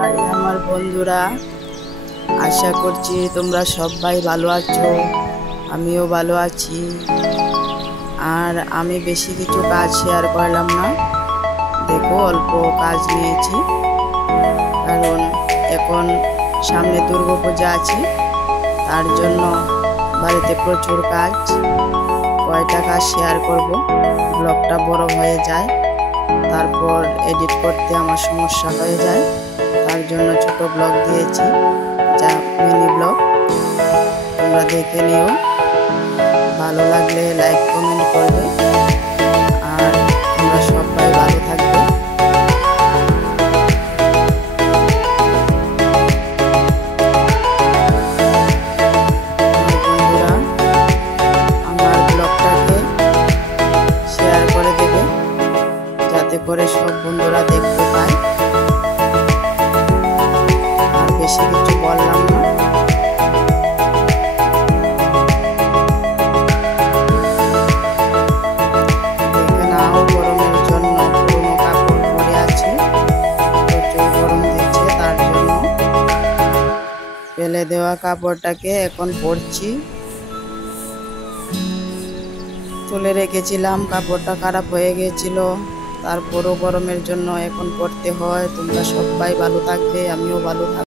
High আমার বন্ধুরা, আশা করছি তোমরা সবাই ভালো আছো। আমিও ভালো আছি। আর আমি বেশি কিছু কাজ শেয়ার করলাম না, দেখো অল্প কাজ নিয়েছি, কারণ এখন সামনে দুর্গাপূজা আছে, তার জন্য বাড়িতে প্রচুর কাজ। কয়টা কাজ শেয়ার করব, ব্লগটা বড় হয়ে যায়, তারপর এডিট করতে আমার সমস্যা হয়ে যায়, তার জন্য ছোট ব্লগ দিয়েছি, যা মিনি ব্লগ। তোমরা দেখে নিও, ভালো লাগলে লাইক কমেন্ট করবে, আর তোমরা সবাই ভালো থাকবে। বন্ধুরা, আমার ব্লগটাকে শেয়ার করে দেবে, যাতে করে সব বন্ধুরা দেখতে পায়। আর বেশি কিছু বললাম না। দেখে নাও, গরমের জন্য পুরোনো কাপড় পরে আছে, প্রচুর গরম দিচ্ছে, তার জন্য ফেলে দেওয়া কাপড়টাকে এখন পরছি। তুলে রেখেছিলাম, কাপড়টা খারাপ হয়ে গিয়েছিল, তারপরও গরমের জন্য এখন পরতে হয়। তোমরা সবাই ভালো থাকবে, আমিও ভালো থাকবো।